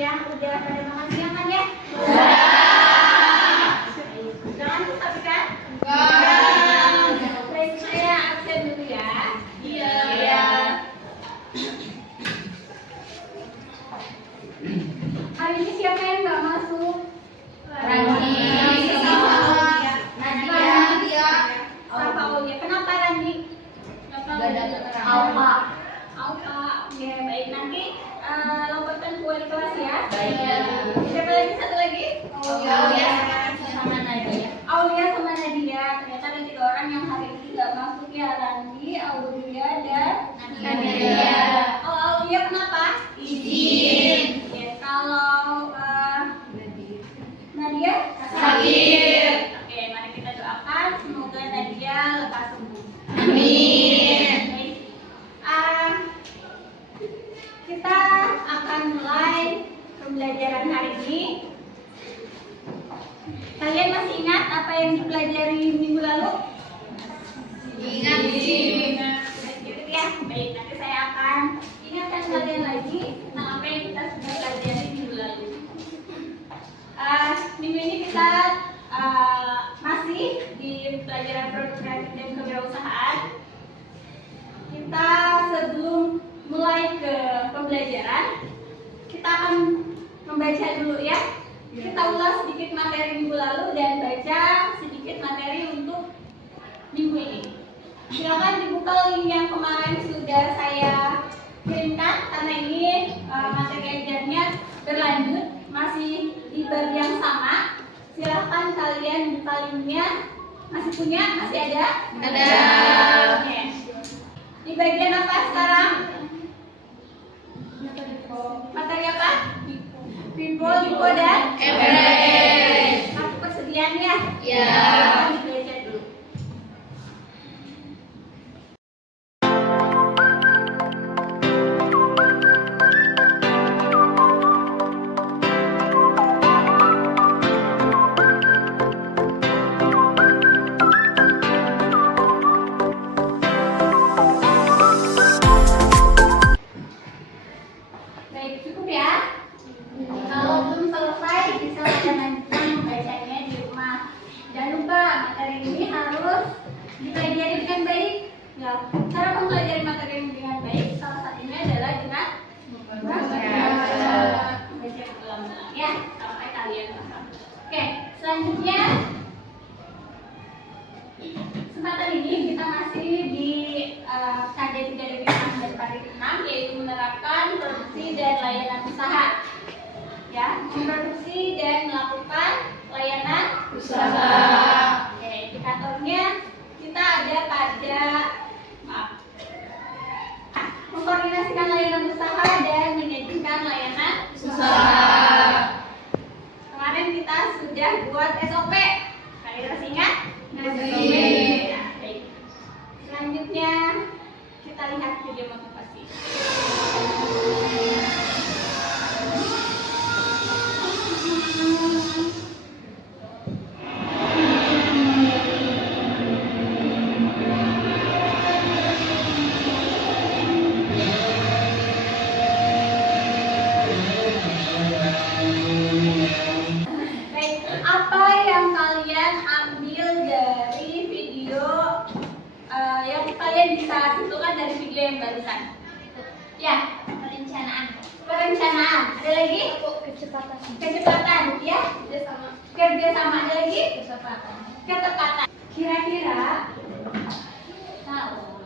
siang udah pada makan siang kan ya? Jangan lupa kan? Baik, saya absen dulu ya. Iya. Hari ini siapa yang nggak masuk? Nadia. Sama Aulia. Kenapa Randi? Aupa. Ya baik, nanti laporkan ke wali kelas ya. Siapa lagi? Satu lagi? Aulia sama Nadia. Ternyata ada 3 orang yang hari ini nggak masuk ya. Randi, Aulia, dan Nadia. Oh, Aulia kenapa? Izin. Ya, kalau Nadia sakit. Oke, mari kita doakan semoga Nadia lekas sembuh. Amin. Baik. Kita akan mulai pembelajaran hari ini. Kalian masih ingat apa yang dipelajari minggu lalu? Ingat. Gitu ya. Baik, nanti saya akan ingatkan kalian lagi tentang apa yang kita sudah pelajari minggu lalu. Minggu ini kita masih di pelajaran produk kreatif dan kewirausahaan. Kita sebelum mulai ke pembelajaran, kita akan membaca dulu ya. Kita ulas sedikit materi minggu lalu dan baca sedikit materi untuk minggu ini. Silakan dibuka link yang kemarin sudah saya kirimkan karena ini materi ajarnya berlanjut masih di bab yang sama. Silahkan kalian buka linknya. Masih punya? Masih ada? Ada. Oke. Di bagian apa sekarang? Materi apa? Pipo, Lipo, dan Everest. Aku persediaan ya? Iya. Kita belajar dulu. Baik, cukup ya. Kalau belum selesai, bisa lanjutkan membacanya di rumah. Jangan lupa, materi ini harus dipelajari dengan baik. Ya, cara mempelajari materi ini dengan baik, salah satunya adalah dengan membaca ulang-ulang ya, sampai kalian paham. Oke, selanjutnya kesempatan ini kita masih di KJ 3 dan Pari 6, yaitu menerapkan produksi dan layanan usaha. Ya, memproduksi dan melakukan layanan usaha. Oke, indikatornya kita ada pada mengkoordinasikan layanan usaha dan menyajikan layanan usaha. Kemarin kita sudah buat SOP. Kalian masih ingat? Masih. Ya, baik. Selanjutnya kita lihat video motivasi. Baik, apa yang kalian ambil dari video yang kalian bisa simpulkan dari video yang barusan? Ya, perencanaan. Ada lagi? Kecepatan, ya? Kerjasama. Ada lagi? Ketepatan. Kira-kira tahu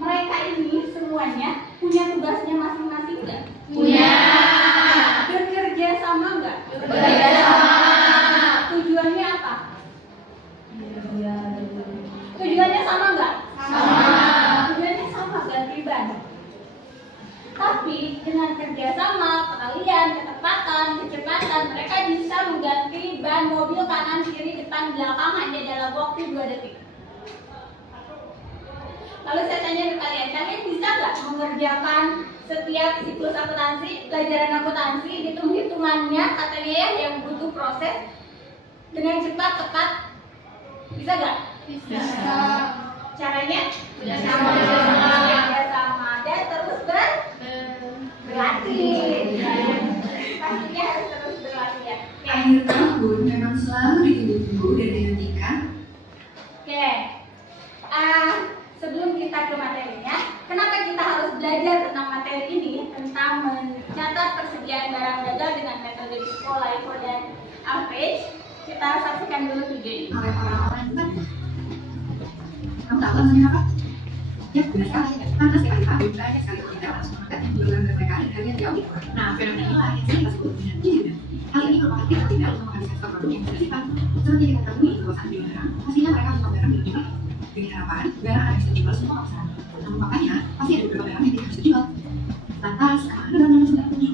mereka ini semuanya punya tugasnya masing-masing nggak? Punya. Bekerja sama nggak? Bekerja sama. Tujuannya apa? Tujuannya sama nggak? Sama. Tujuannya sama, ganti ban. Tapi dengan kerjasama, kalian, ketepatan, kecepatan, mereka bisa mengganti ban mobil kanan, kiri, depan, belakang hanya dalam waktu 2 detik. Lalu saya tanya ke kalian, kalian bisa nggak mengerjakan setiap siklus akuntansi, pelajaran akuntansi, hitung-hitungannya, katanya ya, yang butuh proses dengan cepat, tepat? Bisa nggak? Bisa. Caranya? Bersama. Bersama. Dan terus berlatih. Pastinya harus terus berlatih ya. Akhir tahun memang selalu ditunggu-tunggu dan dinantikan. Oke. Sebelum kita ke materinya, kenapa kita harus belajar tentang materi ini, tentang mencatat persediaan barang dagang dengan metode FIFO, LIFO, dan average? Kita saksikan dulu video ini. Oleh orang-orang itu kan, kamu tahu alasannya apa? Ya, benar sekali. Karena sekali tahun banyak sekali pekerjaan atau semangat yang dilakukan oleh mereka dan harganya jauh lebih murah. Nah, fenomena inilah yang sering disebut dengan dividend. Hal ini merupakan tidak tidak untuk menghabiskan stok produk yang sudah disimpan. Seperti yang kita ketahui, bahwa saat beli barang, pastinya mereka membuat barang lebih banyak. Dengan harapan, barang akan bisa dijual semua pasaran. Namun makanya, pasti ada beberapa barang yang tidak bisa dijual. Lantas, kemana barang yang sudah punya?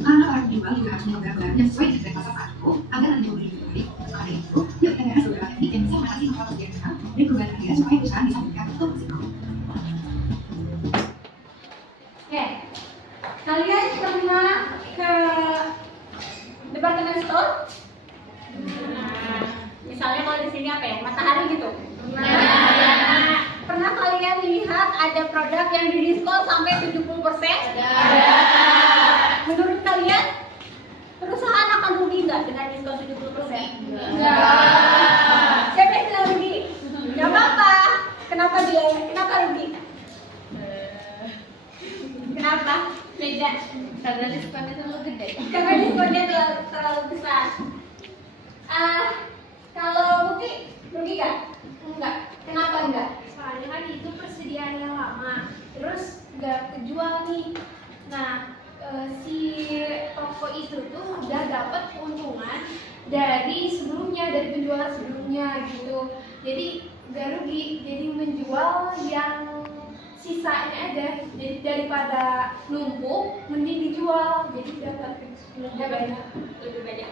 Karena para penjual juga harus membuat barang yang sesuai dengan pasar saat itu, agar nanti membeli lebih baik. Maka itu, yuk kita bahas beberapa teknik yang bisa mengatasi masalah persediaan barang dan perubahan harga supaya perusahaan bisa memberikan untung maksimal. Oke, kalian pernah ke departemen store? Nah, misalnya kalau di sini apa ya, Matahari gitu. Nah, pernah kalian lihat ada produk yang didiskon sampai 70%? Ada. Menurut kalian, perusahaan akan rugi nggak dengan diskon 70%? Enggak. Siapa yang bilang rugi? Nggak apa-apa. Kenapa rugi? Kenapa? Beda. Karena diskonnya terlalu gede. Karena diskonnya terlalu besar. Kalau rugi nggak? Enggak. Kenapa enggak? Soalnya kan itu persediaan yang lama, terus nggak kejual nih. Nah, si toko itu tuh udah dapat keuntungan dari sebelumnya, dari penjualan sebelumnya gitu. Jadi nggak rugi, jadi menjual yang sisanya aja. Jadi daripada numpuk, mending dijual. Jadi dapat lebih banyak. Lebih banyak.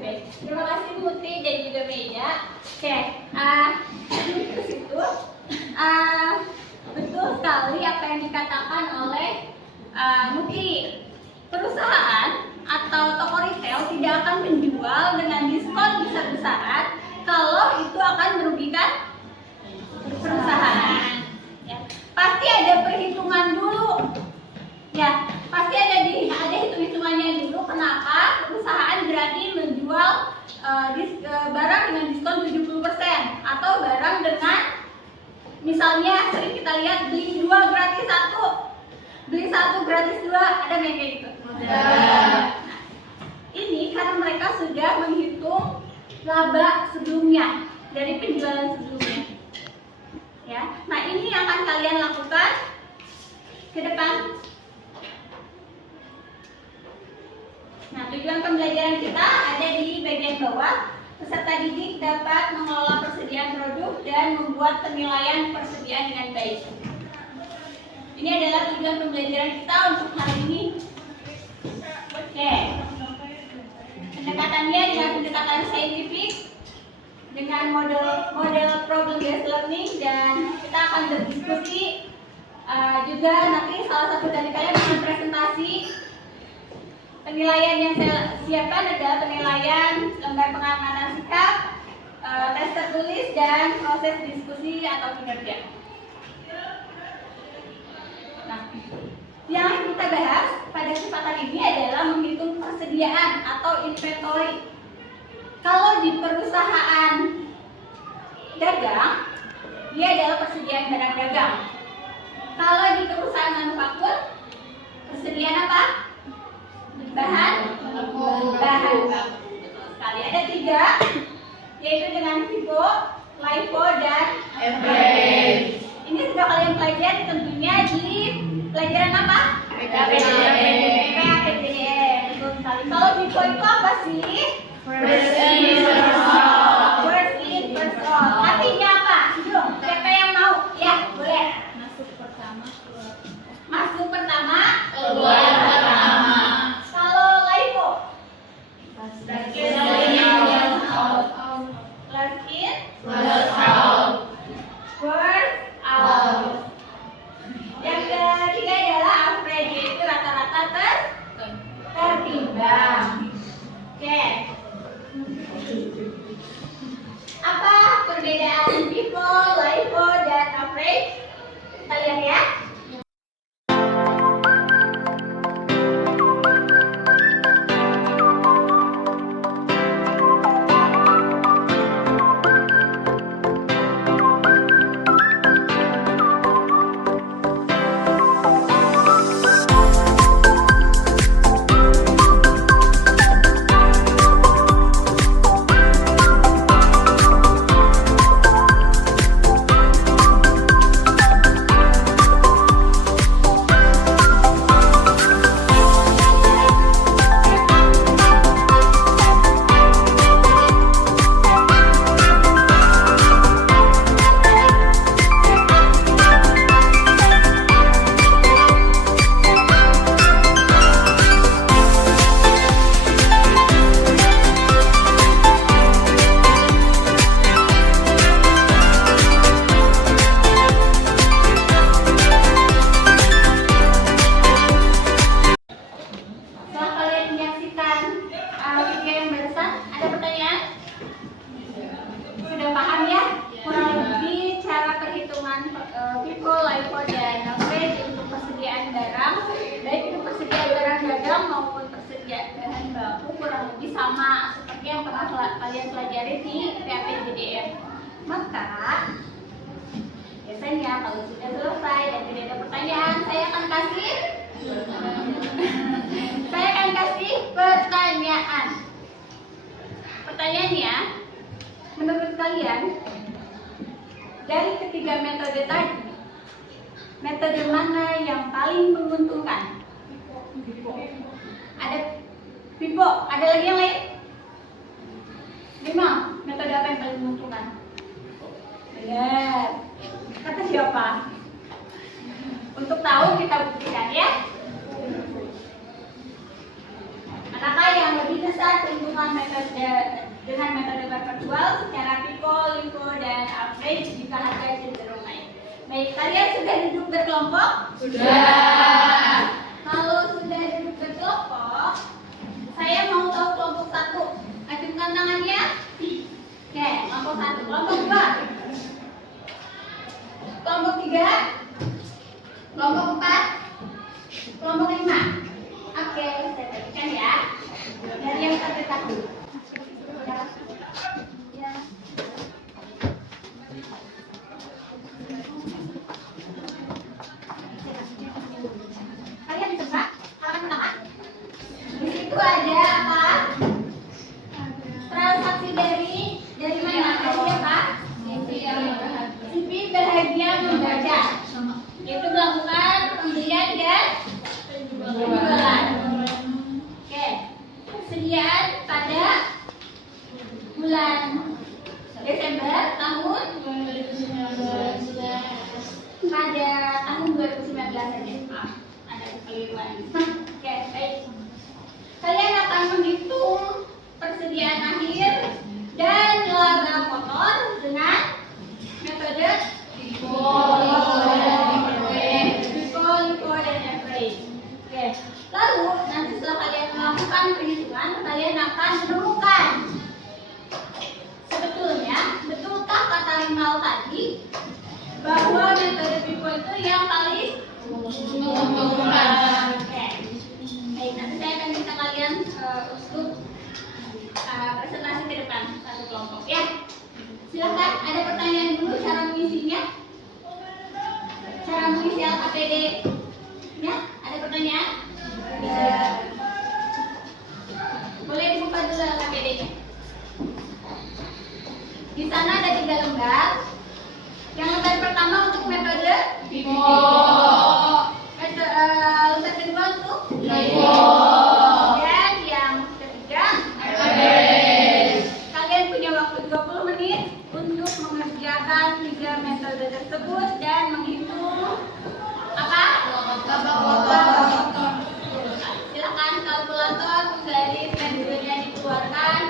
Baik. Terima kasih Putri dan juga Meja. Oke, ke situ. Betul sekali apa yang dikatakan oleh Muti. Perusahaan atau toko retail tidak akan menjual dengan diskon besar-besaran kalau itu akan merugikan perusahaan. Ya. Pasti ada perhitungan dulu. Ya, pasti ada hitung-hitungannya dulu kenapa perusahaan berani menjual barang dengan diskon 70% atau barang dengan misalnya sering kita lihat beli 2 gratis 1, beli 1 gratis 2, ada nggak kayak gitu? Nah, ini karena mereka sudah menghitung laba sebelumnya dari penjualan sebelumnya. Ya, nah ini yang akan kalian lakukan ke depan. Nah, tujuan pembelajaran kita ada di bagian bawah. Peserta didik dapat mengelola persediaan produk dan membuat penilaian persediaan dengan baik. Ini adalah tujuan pembelajaran kita untuk hari ini. Oke. Pendekatannya dengan pendekatan saintifik, dengan model problem based learning, dan kita akan berdiskusi. Juga nanti salah satu dari kalian akan presentasi. Penilaian yang saya siapkan adalah penilaian lembar pengamanan sikap, tes tertulis, dan proses diskusi atau kinerja. Nah, yang kita bahas pada kesempatan ini adalah menghitung persediaan atau inventory. Kalau di perusahaan dagang, dia adalah persediaan barang dagang. Kalau di perusahaan manufaktur, persediaan apa? Bahan baku. Betul sekali. Ada 3, yaitu dengan FIFO, LIFO, dan average. Ini sudah kalian pelajari tentunya di pelajaran apa? PAPJN. Betul sekali. Kalau FIFO itu apa sih? First in, first out. Artinya apa? Yuk, siapa yang mau? Ya, boleh. Masuk pertama, keluar pertama. Kalau LIFO? Last in, first out. Yang ketiga adalah average, yaitu rata-rata tertimbang. Oke. kalian pelajari di PAPJDM. Maka biasanya kalau sudah selesai dan tidak ada pertanyaan, saya akan kasih pertanyaan. Pertanyaannya, menurut kalian dari ketiga metode tadi, metode mana yang paling menguntungkan? Ada Pipo, ada lagi yang lain? Gimana? Metode apa yang paling menguntungkan? Benar. Kata siapa? Untuk tahu kita buktikan ya. Manakah yang lebih besar keuntungan metode dengan metode perpetual secara Pipo, LIFO, dan average jika harga cenderung naik? Baik, kalian sudah duduk berkelompok? Sudah. Kalau sudah duduk berkelompok, saya mau tahu kelompok 1. Acungkan tangannya. Oke, kelompok 1. Kelompok 2. Kelompok 3. Kelompok 4. Kelompok 5. Oke, saya bagikan ya. Dari yang terdekat dulu. Ya. Kalian tebak halaman berapa? Di situ ada apa? Transaksi dari mana? Dari siapa? Sipi Berhagia Membaca. Itu melakukan pembelian dan penjualan. Oke, persediaan pada bulan Desember tahun pada tahun 2019 saja. Ada kekeliruan. Oke, baik. Kalian akan menghitung persediaan akhir dan laba kotor dengan metode FIFO, LIFO, dan average. Oke. Lalu nanti setelah kalian melakukan perhitungan, kalian akan menemukan sebetulnya betulkah kata Rimal tadi bahwa metode FIFO itu yang paling menguntungkan. Oke. Baik, nanti saya akan minta kalian untuk presentasi ke depan satu kelompok ya. Silahkan, ada pertanyaan dulu cara mengisinya? Cara mengisi LKPD nya? Ada pertanyaan? Bisa. Boleh dibuka dulu LKPD-nya. Di sana ada 3 lembar. Yang lembar pertama untuk metode FIFO. Lembar kedua untuk LIFO. Dan yang ketiga average. Kalian punya waktu 20 menit untuk mengerjakan 3 metode tersebut dan menghitung apa? Laba kotor. Silakan kalkulator, garis pensilnya dikeluarkan.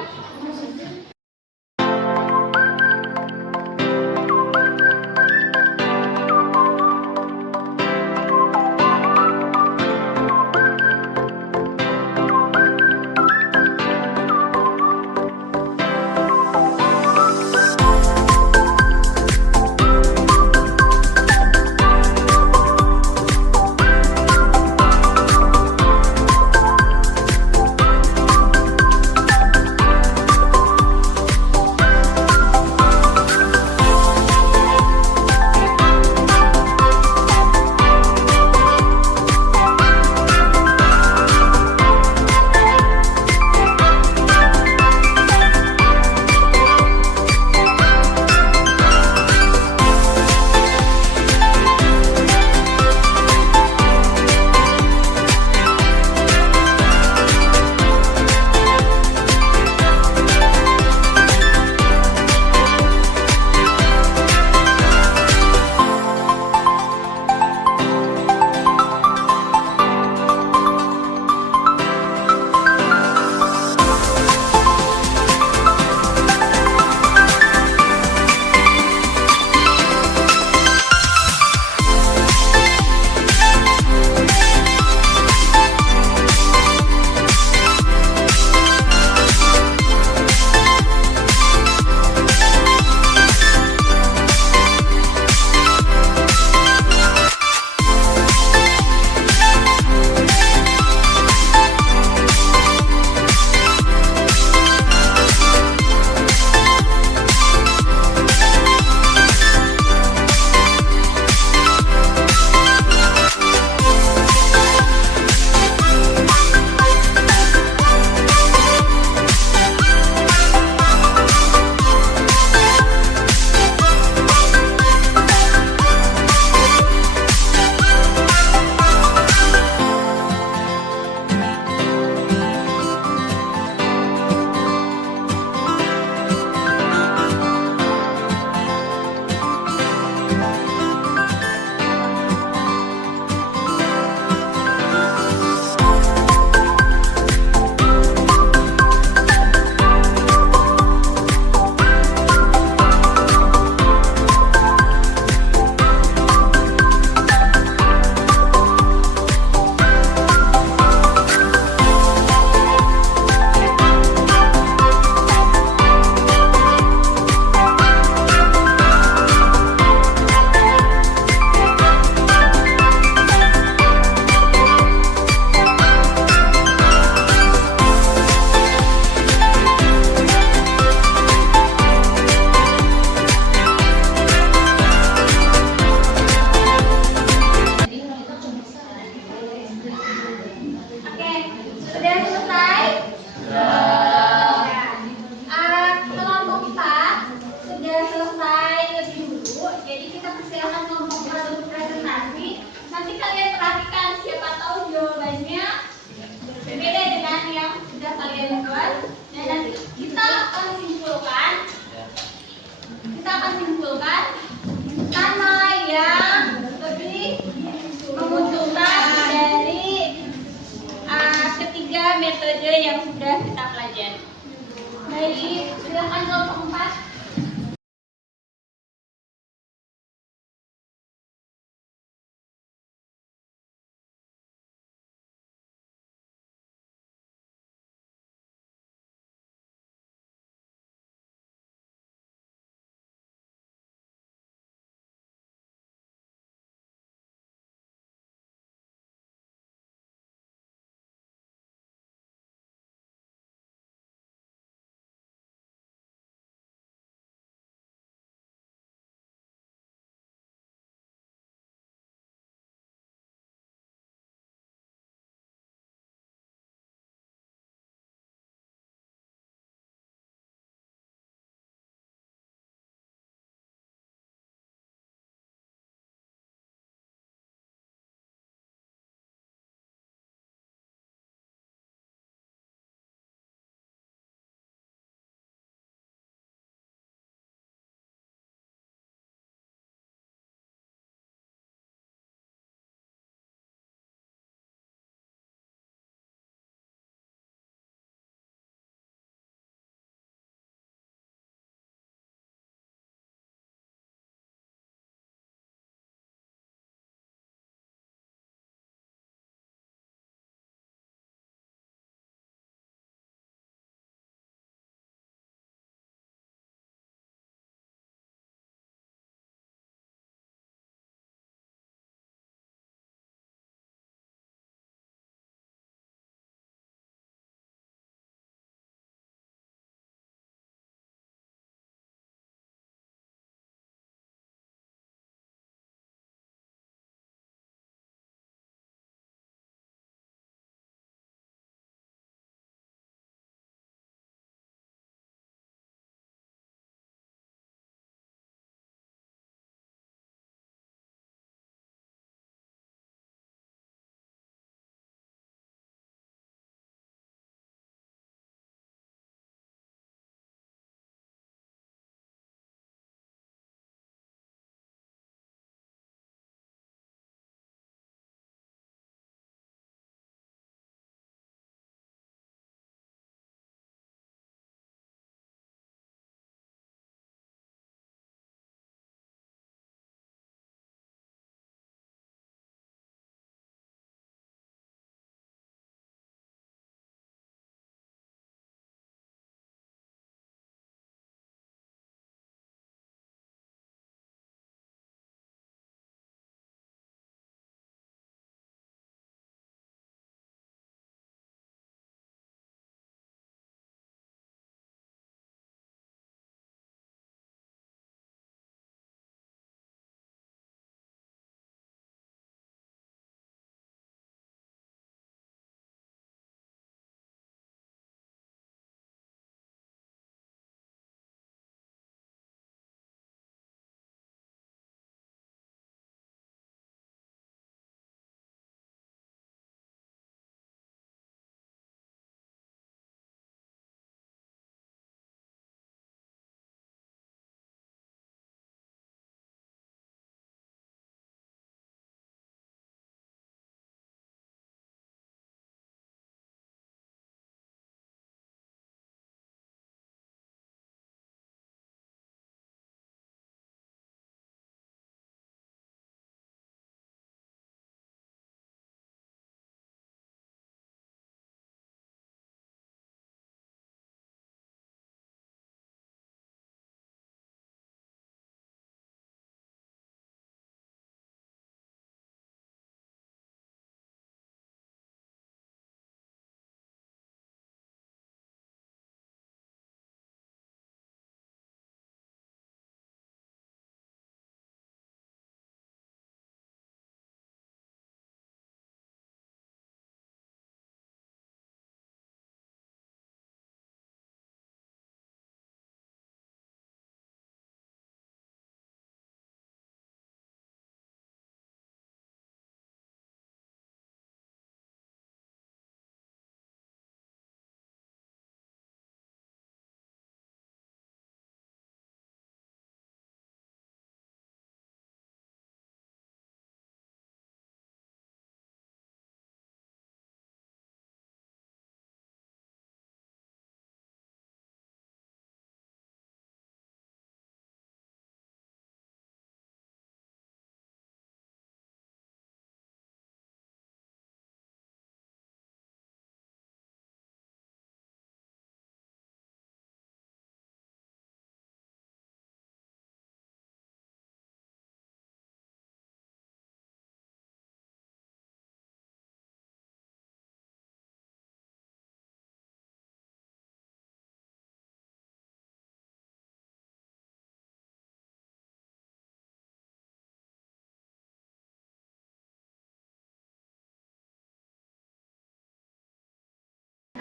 ya teman-teman. Dan nanti kita akan simpulkan mana yang lebih menguntungkan dari ketiga metode yang sudah kita pelajari. Baik, silakan kelompok 4.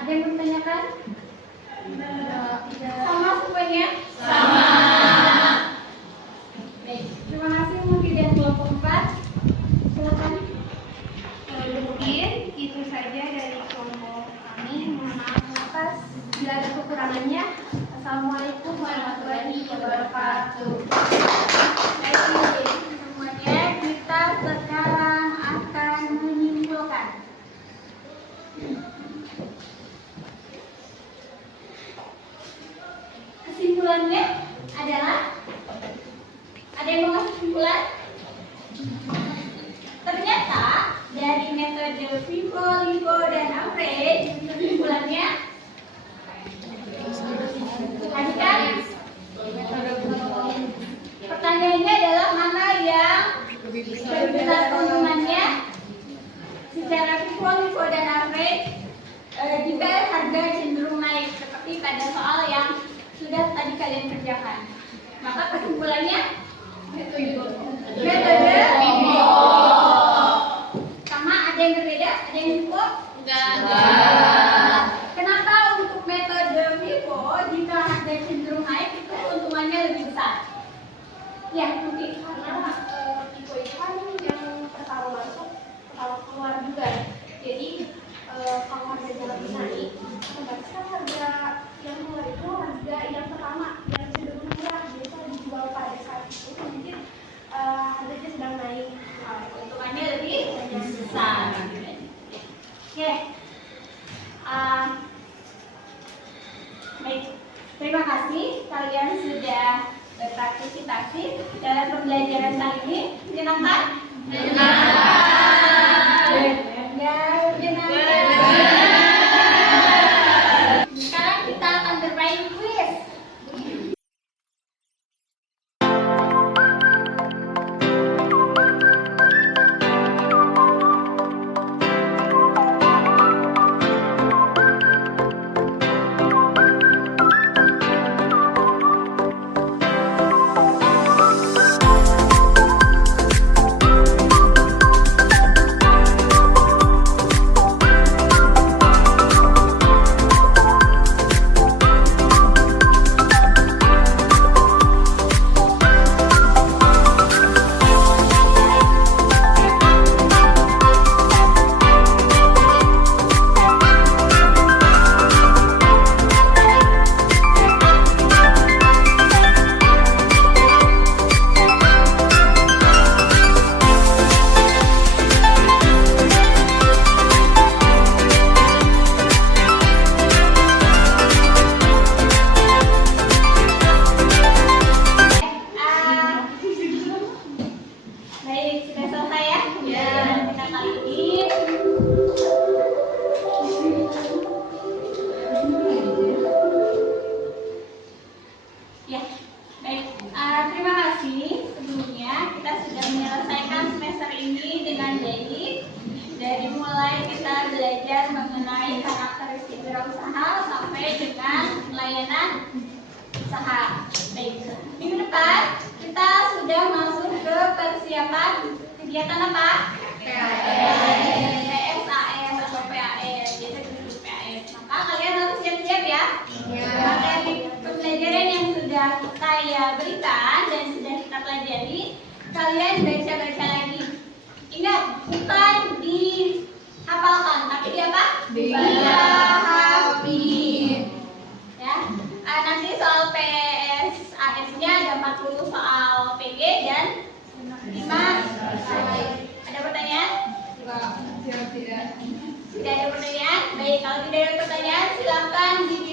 Ada yang bertanyakan? Sama semuanya? Baik, terima kasih mungkin dari kelompok 4. Silakan. Mungkin itu saja dari kelompok kami. Mohon maaf atas bila ada kekurangannya. Assalamualaikum warahmatullahi wabarakatuh. Baik, semuanya kita sekarang akan menyimpulkan. Kesimpulannya adalah, ada yang mau kasih kesimpulan? Ternyata dari metode FIFO, LIFO, dan average, kesimpulannya tadi kan pertanyaannya adalah mana yang lebih besar keuntungannya secara FIFO, LIFO, dan average jika harga cenderung naik seperti pada soal yang sudah tadi kalian kerjakan. Maka kesimpulannya metode FIFO. Sama ada yang berbeda? Ada yang FIFO? Enggak. Kenapa untuk metode FIFO jika harga cenderung naik itu keuntungannya lebih besar? Ya, mungkin Karena FIFO itu kan yang pertama masuk, pertama keluar juga. Jadi kalau harganya lebih naik, otomatis kan harga yang keluar itu harga yang pertama yang cenderung murah, biasa dijual pada saat itu mungkin harganya sedang naik. keuntungannya lebih besar. Oke. Baik, terima kasih kalian sudah berpartisipasi dalam pembelajaran kali ini. Menyenangkan? Sekarang kita akan bermain kuis. Baik, sudah selesai ya? Kita kali ini. Ya, baik. Terima kasih. Sebelumnya kita sudah menyelesaikan semester ini dengan baik. Dari mulai kita belajar mengenai karakteristik wirausaha sampai dengan pelayanan usaha. Baik. Minggu depan kita sudah masuk ke persiapan kegiatan apa? PAS, AS atau PAS. Biasa disebut PAS. Maka kalian harus siap-siap ya. Materi pembelajaran yang sudah saya berikan dan sudah kita pelajari, kalian baca-baca lagi. Ingat, bukan dihafalkan, tapi di apa? Dihafal. Ya. Nanti soal PSAS-nya ada 40 soal PG dan 5 ada pertanyaan? Tidak ada pertanyaan? Baik, kalau tidak ada pertanyaan silakan di